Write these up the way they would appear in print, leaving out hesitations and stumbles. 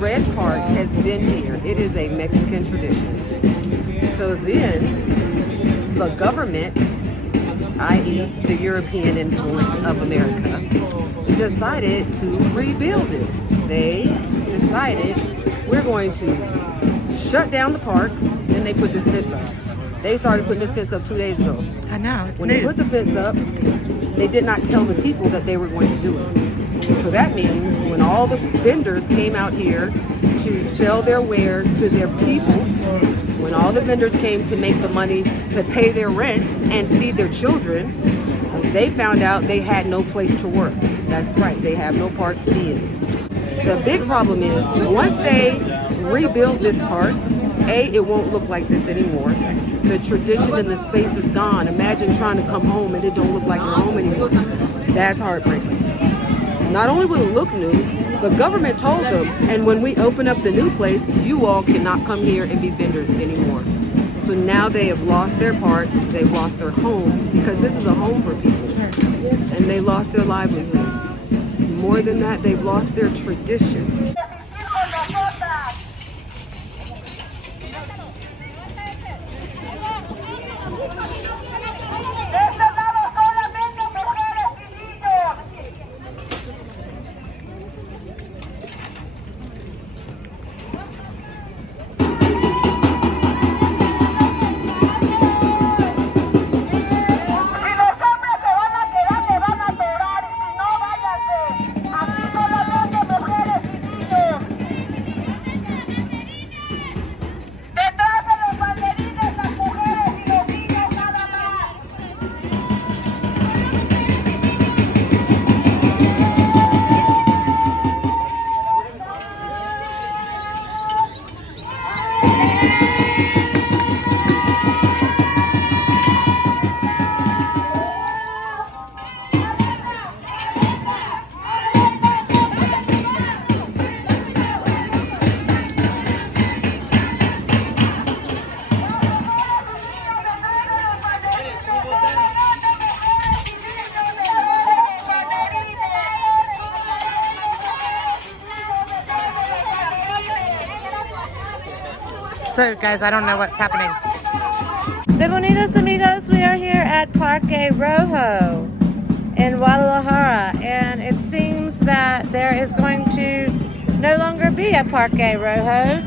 red tarp has been here. It is a Mexican tradition. So then the government, i.e. the European influence of America, decided to rebuild it. They decided, we're going to shut down the park, and they put this fence up. They started putting this fence up 2 days ago. I know, it's when new. They put the fence up, they did not tell the people that they were going to do it. So that means when all the vendors came out here to sell their wares to their people, when all the vendors came to make the money to pay their rent and feed their children, they found out they had no place to work. That's right, they have no park to be in. The big problem is, once they rebuild this park, it won't look like this anymore. The tradition and the space is gone. Imagine trying to come home and it don't look like your home anymore. That's heartbreaking. Not only will it look new, the government told them, and when we open up the new place, you all cannot come here and be vendors anymore. So now they have lost their park, they've lost their home, because this is a home for people. And they lost their livelihood. More than that, they've lost their tradition. So guys, I don't know what's happening. Bienvenidos amigos, we are here at Parque Rojo in Guadalajara, and it seems that there is going to no longer be a Parque Rojo.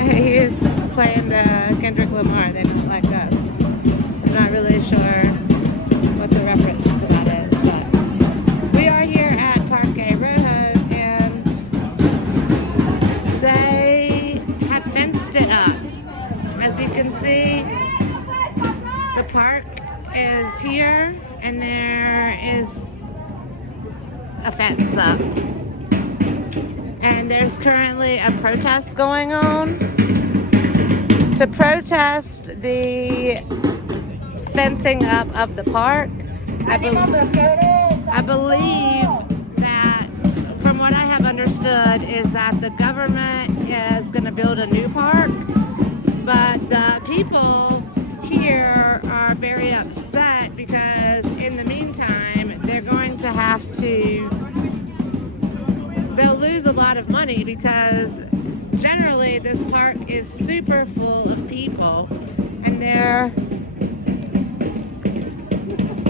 He is playing the Kendrick Lamar, They Don't Like Us. I'm not really sure what the reference to that is, but we are here at Parque Rojo, and they have fenced it up. As you can see, the park is here, and there is a fence up. And there's currently a protest going on to protest the fencing up of the park. I believe that, from what I have understood, is that the government is going to build a new park, but the people here are very upset because in the meantime they're going to have to, they'll lose a lot of money because generally this park is super full of people, and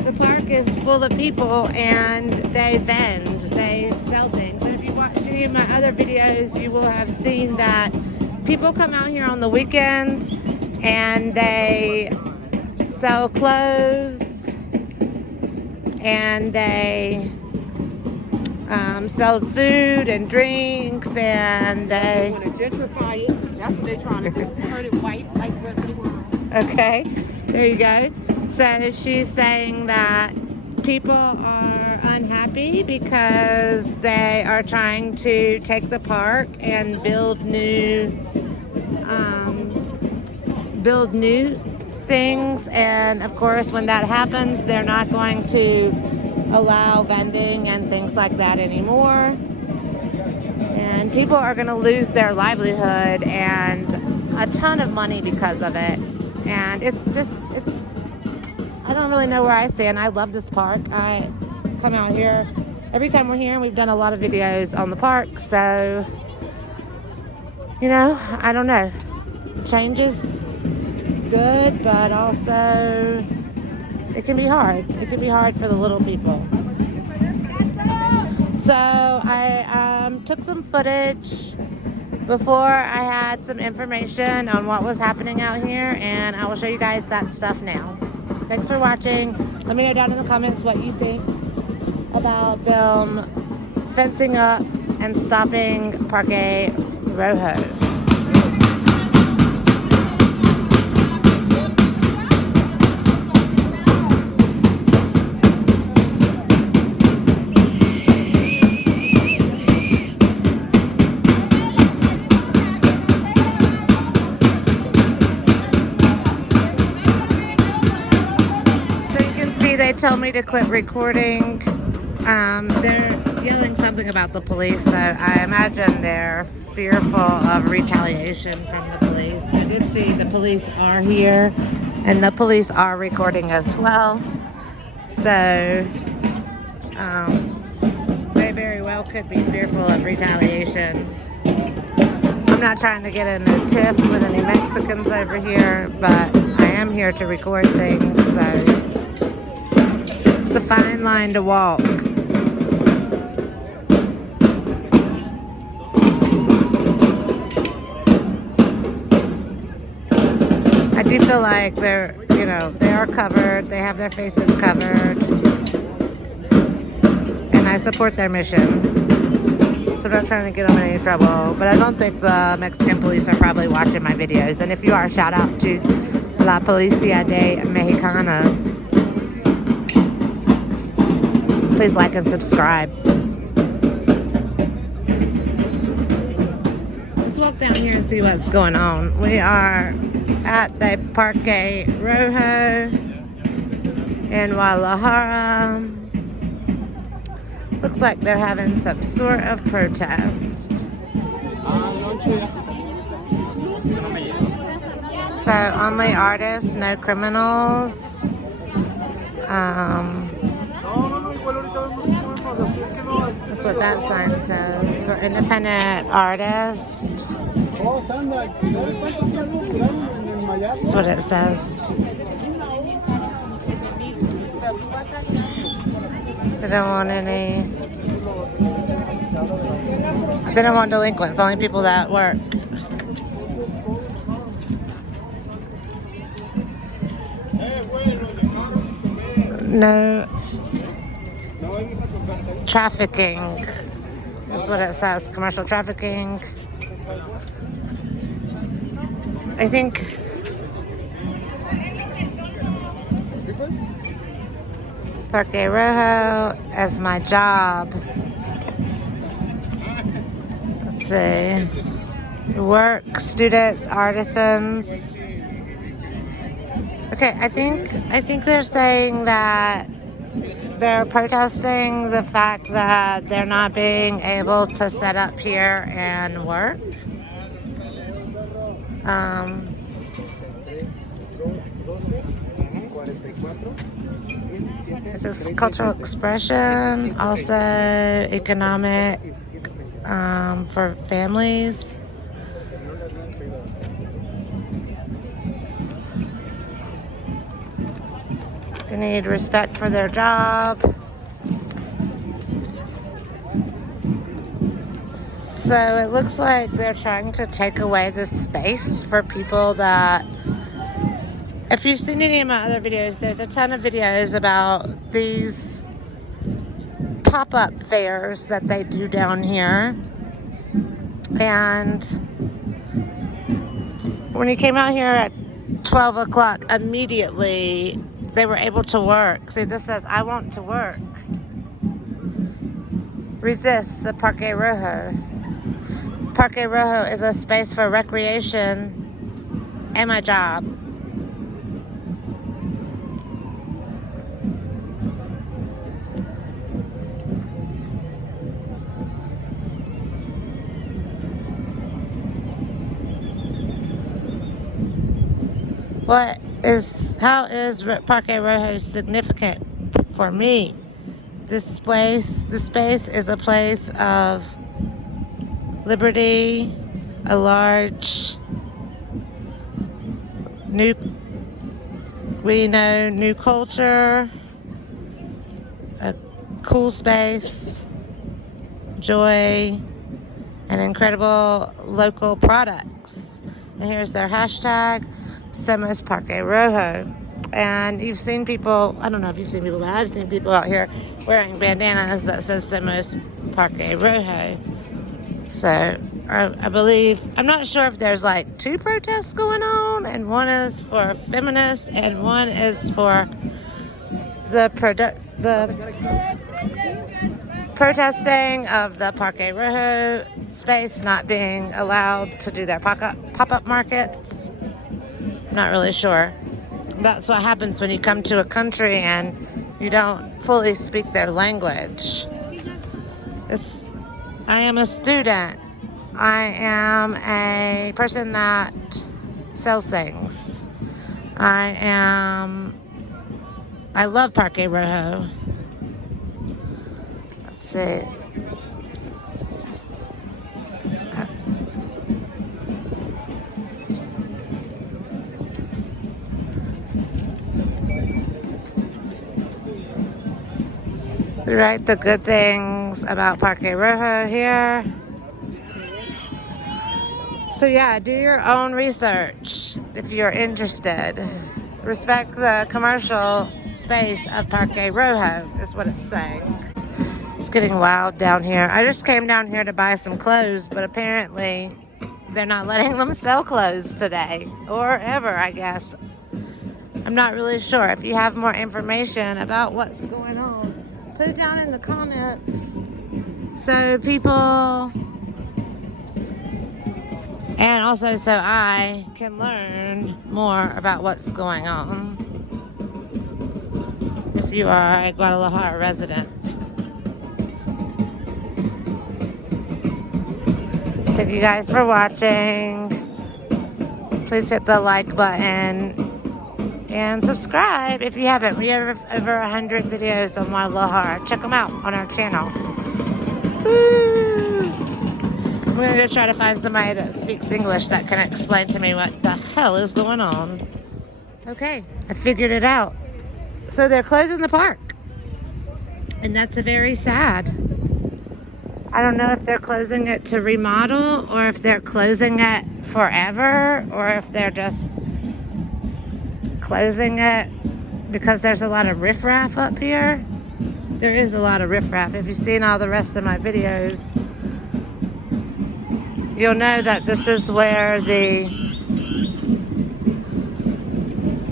the park is full of people and they vend, they sell things. And if you watched any of my other videos, you will have seen that people come out here on the weekends and they sell clothes and they sell food and drinks, and they want to gentrify it. That's what they're trying to do. Turn it white like the rest of the world. Okay, there you go. So she's saying that people are unhappy because they are trying to take the park and build new things, and of course when that happens they're not going to allow vending and things like that anymore, and people are going to lose their livelihood and a ton of money because of it. And it's I don't really know where I stand. I love this park. I come out here every time we're here, and we've done a lot of videos on the park. So, you know, I don't know. Change is good, but also it can be hard. It can be hard for the little people. So I took some footage before I had some information on what was happening out here, and I will show you guys that stuff now. Thanks for watching. Let me know down in the comments what you think about them fencing up and stopping Parque Rojo. They tell me to quit recording. They're yelling something about the police, so I imagine they're fearful of retaliation from the police. I did see the police are here, and the police are recording as well. So they very well could be fearful of retaliation. I'm not trying to get in a tiff with any Mexicans over here, but I am here to record things, so it's a fine line to walk. I do feel like they're, you know, they are covered. They have their faces covered. And I support their mission. So I'm not trying to get them in any trouble. But I don't think the Mexican police are probably watching my videos. And if you are, shout out to La Policía de Mexicanos. Please like and subscribe. Let's walk down here and see what's going on. We are at the Parque Rojo in Guadalajara. Looks like they're having some sort of protest. So only artists, no criminals. That's what that sign says. For independent artists. That's what it says. They don't want any. They don't want delinquents, only people that work. No trafficking. That's what it says. Commercial trafficking. I think Parque Rojo as my job. Let's see. Work, students, artisans. Okay, I think they're saying that they're protesting the fact that they're not being able to set up here and work. This is cultural expression, also economic for families. They need respect for their job. So it looks like they're trying to take away this space for people that, if you've seen any of my other videos, there's a ton of videos about these pop-up fairs that they do down here. And when you came out here at 12 o'clock, immediately they were able to work. See, this says, I want to work. Resist the Parque Rojo. Parque Rojo is a space for recreation and my job. What how is Parque Rojo significant for me? This space is a place of liberty, a large new culture, a cool space, joy, and incredible local products. And here's their hashtag, Somos Parque Rojo. And you've seen people, I don't know if you've seen people, but I've seen people out here wearing bandanas that says Somos Parque Rojo. So I believe, I'm not sure if there's like two protests going on, and one is for feminists and one is for the protesting of the Parque Rojo space not being allowed to do their pop-up markets. I'm not really sure. That's what happens when you come to a country and you don't fully speak their language. I am a student. I am a person that sells things. I love Parque Rojo. Let's see. Write the good things about Parque Rojo here. So yeah, do your own research if you're interested. Respect the commercial space of Parque Rojo is what it's saying. It's getting wild down here. I just came down here to buy some clothes, but apparently they're not letting them sell clothes today or ever, I guess. I'm not really sure. If you have more information about what's going on, put it down in the comments so people, and also so I can learn more about what's going on if you are a Guadalajara resident. Thank you guys for watching. Please hit the like button and subscribe if you haven't. We have over 100 videos on Guadalajara. Check them out on our channel. Woo! I'm going to go try to find somebody that speaks English that can explain to me what the hell is going on. Okay, I figured it out. So they're closing the park. And that's very sad. I don't know if they're closing it to remodel or if they're closing it forever or if they're just closing it because there's a lot of riffraff up here. There is a lot of riffraff. If you've seen all the rest of my videos, you'll know that this is where the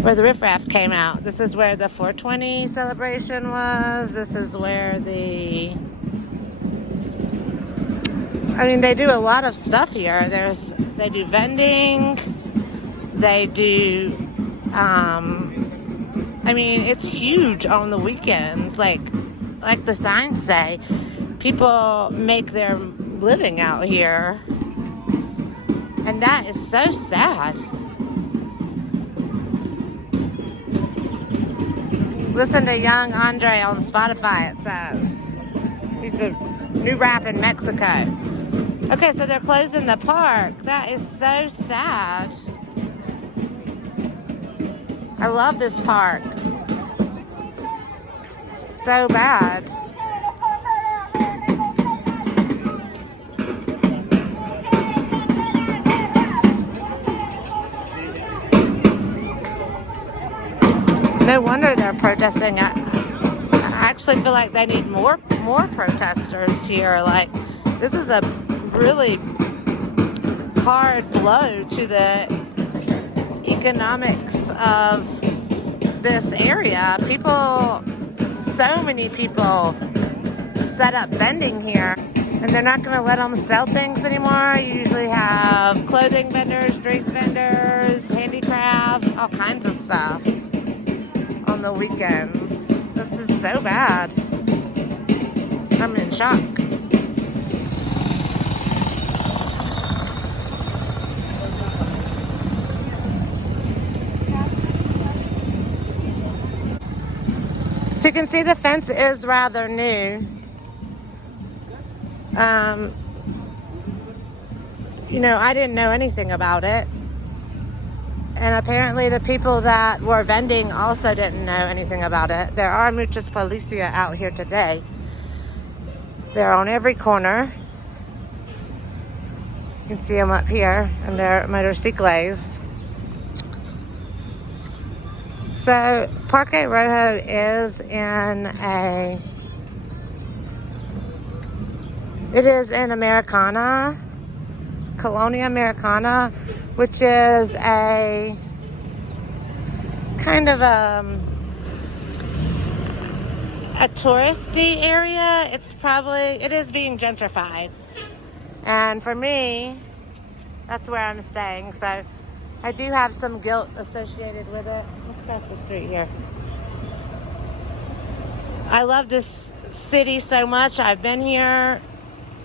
riffraff came out. This is where the 420 celebration was. This is where they do a lot of stuff here. They do vending. They do, it's huge on the weekends. Like the signs say, people make their living out here. And that is so sad. Listen to Young Andre on Spotify, it says. He's a new rap in Mexico. Okay, so they're closing the park. That is so sad. I love this park. It's so bad. No wonder they're protesting. I actually feel like they need more protesters here. Like, this is a really hard blow to the economics of this area. So many people set up vending here, and they're not going to let them sell things anymore. You usually have clothing vendors, drink vendors, handicrafts, all kinds of stuff on the weekends. This is so bad. I'm in shock. So you can see the fence is rather new. You know, I didn't know anything about it. And apparently the people that were vending also didn't know anything about it. There are muchos policia out here today. They're on every corner. You can see them up here, and they're motorcycles. So Parque Rojo is in Americana, Colonia Americana, which is a kind of a touristy area. It is being gentrified. And for me, that's where I'm staying. So I do have some guilt associated with it. Let's cross the street here. I love this city so much. I've been here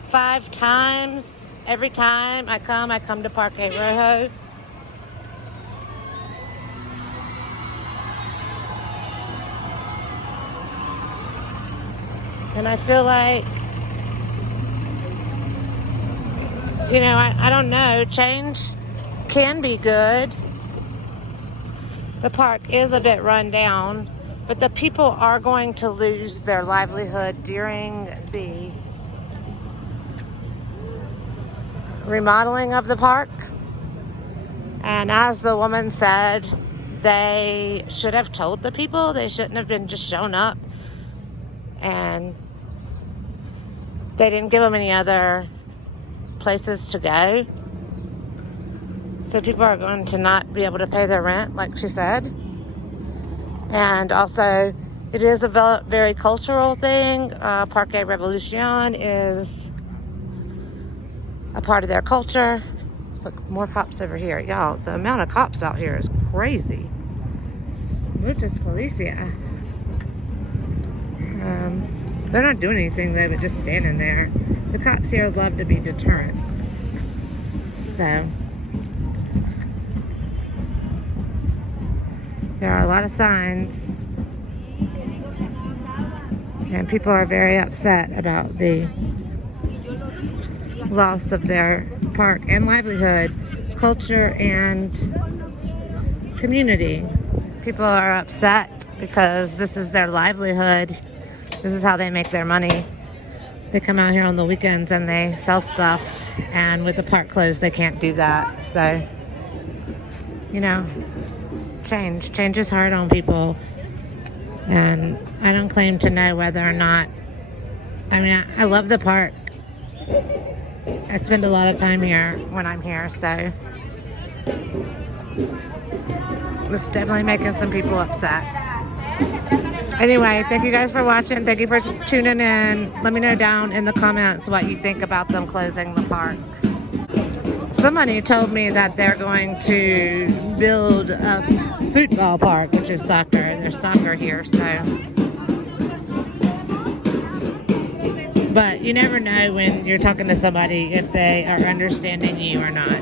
5 times. Every time I come to Parque Rojo. And I feel like, you know, I don't know, change can be good. The park is a bit run down, but the people are going to lose their livelihood during the remodeling of the park. And as the woman said, they should have told the people. They shouldn't have been just shown up. And they didn't give them any other places to go. So people are going to not be able to pay their rent, like she said. And also, it is a very cultural thing. Parque Revolution is a part of their culture. Look, more cops over here. Y'all, the amount of cops out here is crazy. Muchos policia. They're not doing anything though, but just standing there. The cops here love to be deterrents. So there are a lot of signs, and people are very upset about the loss of their park and livelihood, culture, and community. People are upset because this is their livelihood. This is how they make their money. They come out here on the weekends and they sell stuff, and with the park closed, they can't do that. So, you know, change is hard on people, and I don't claim to know whether or not. I mean, I love the park. I spend a lot of time here when I'm here, so it's definitely making some people upset. Anyway, thank you guys for watching. Thank you for tuning in. Let me know down in the comments what you think about them closing the park. Somebody told me that they're going to build a football park, which is soccer. There's soccer here, so. But you never know when you're talking to somebody if they are understanding you or not,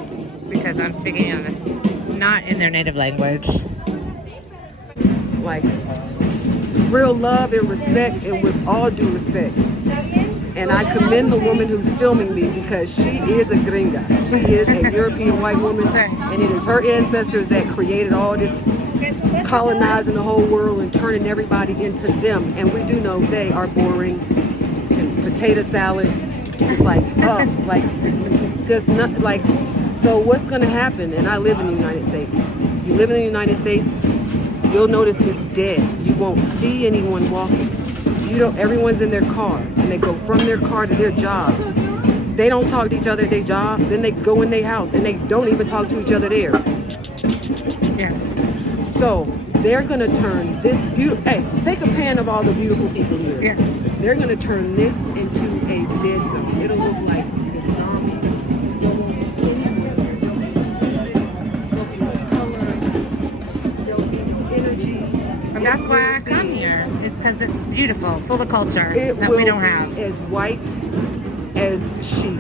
because I'm speaking not in their native language. Like, real love and respect, and with all due respect. And I commend the woman who's filming me, because she is a gringa. She is a European white woman, and it is her ancestors that created all this colonizing the whole world and turning everybody into them. And we do know they are boring. And potato salad, just like, just not like. So what's going to happen? And I live in the United States. If you live in the United States, you'll notice it's dead. You won't see anyone walking. Everyone's in their car, and they go from their car to their job. They don't talk to each other at their job. Then they go in their house, and they don't even talk to each other there. Yes. So they're gonna turn this beautiful. Hey, take a pan of all the beautiful people here. Yes. They're gonna turn this into a dead zone. It'll look like zombies. There won't be energy. And that's why I come here, is because it's beautiful, full of culture It that we don't have. As white as sheep.